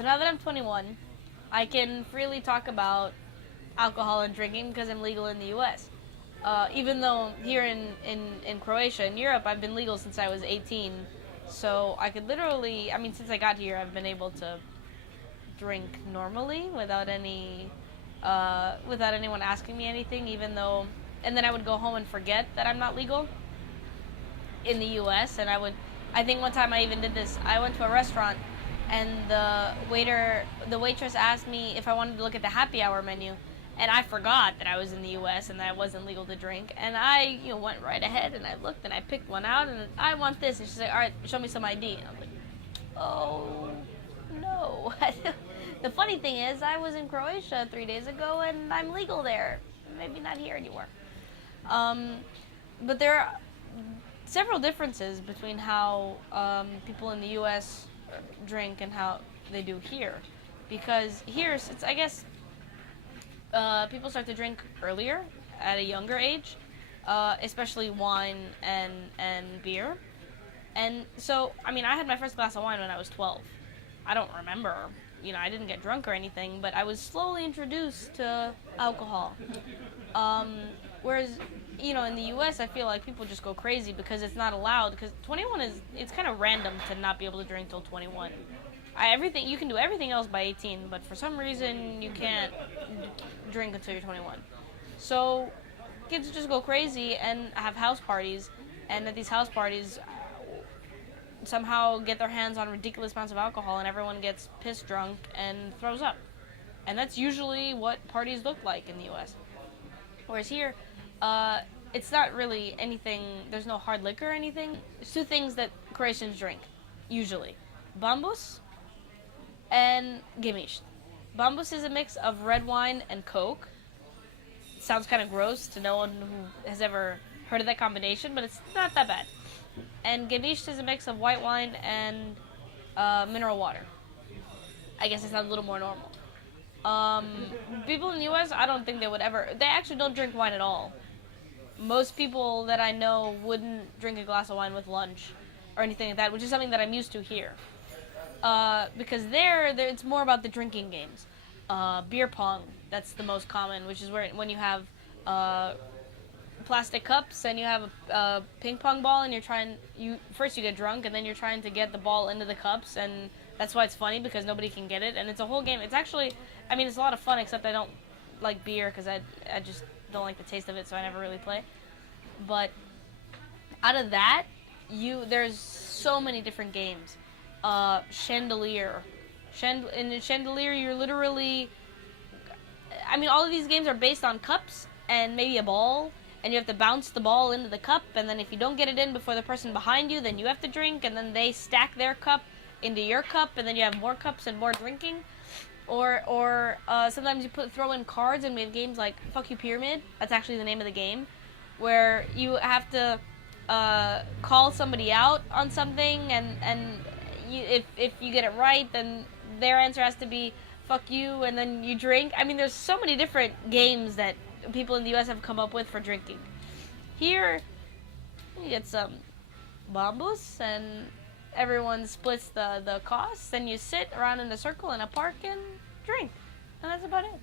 so now that I'm 21, I can freely talk about alcohol and drinking because I'm legal in the U.S. Even though here in Croatia, in Europe, I've been legal since I was 18. So I could literally, I mean, since I got here, I've been able to drink normally without anyone asking me anything, even though, and then I would go home and forget that I'm not legal in the U.S. And I think one time I even did this. I went to a restaurant and the waitress asked me if I wanted to look at the happy hour menu, and I forgot that I was in the U.S. and that it wasn't legal to drink, and I went right ahead and I looked and I picked one out and I want this, and she's like, all right, show me some ID, and I'm like, oh no. The funny thing is, I was in Croatia 3 days ago and I'm legal there, maybe not here anymore. But there are several differences between how people in the U.S. drink and how they do here, because here, it's, I guess, people start to drink earlier at a younger age, especially wine and beer. And so, I mean, I had my first glass of wine when I was 12. I don't remember, I didn't get drunk or anything, but I was slowly introduced to alcohol. Whereas, in the U.S., I feel like people just go crazy because it's not allowed, because 21 it's kind of random to not be able to drink till 21. You can do everything else by 18, but for some reason you can't drink until you're 21. So kids just go crazy and have house parties, and at these house parties somehow get their hands on ridiculous amounts of alcohol, and everyone gets piss drunk and throws up. And that's usually what parties look like in the U.S. Whereas here, it's not really anything, there's no hard liquor or anything. There's two things that Croatians drink, usually. Bambus and gemist. Bambus is a mix of red wine and Coke. It sounds kind of gross to no one who has ever heard of that combination, but it's not that bad. And gemist is a mix of white wine and mineral water. I guess it sounds a little more normal. People in the U.S., I don't think they actually don't drink wine at all. Most people that I know wouldn't drink a glass of wine with lunch or anything like that, which is something that I'm used to here. Because there it's more about the drinking games. Beer pong, that's the most common, which is when you have plastic cups and you have a ping pong ball, and first you get drunk and then you're trying to get the ball into the cups, and that's why it's funny, because nobody can get it, and it's a whole game. It's actually, it's a lot of fun, except I don't like beer because I just don't like the taste of it, so I never really play. But out of that, there's so many different games. Chandelier. In a chandelier, you're literally, all of these games are based on cups and maybe a ball, and you have to bounce the ball into the cup, and then if you don't get it in before the person behind you, then you have to drink, and then they stack their cup into your cup, and then you have more cups and more drinking. Or sometimes you throw in cards, and we have games like Fuck You Pyramid. That's actually the name of the game, where you have to call somebody out on something, and if you get it right, then their answer has to be fuck you, and then you drink. There's so many different games that people in the U.S. have come up with for drinking. Here, you get some bambus, and everyone splits the costs, and you sit around in a circle in a park and drink. And that's about it.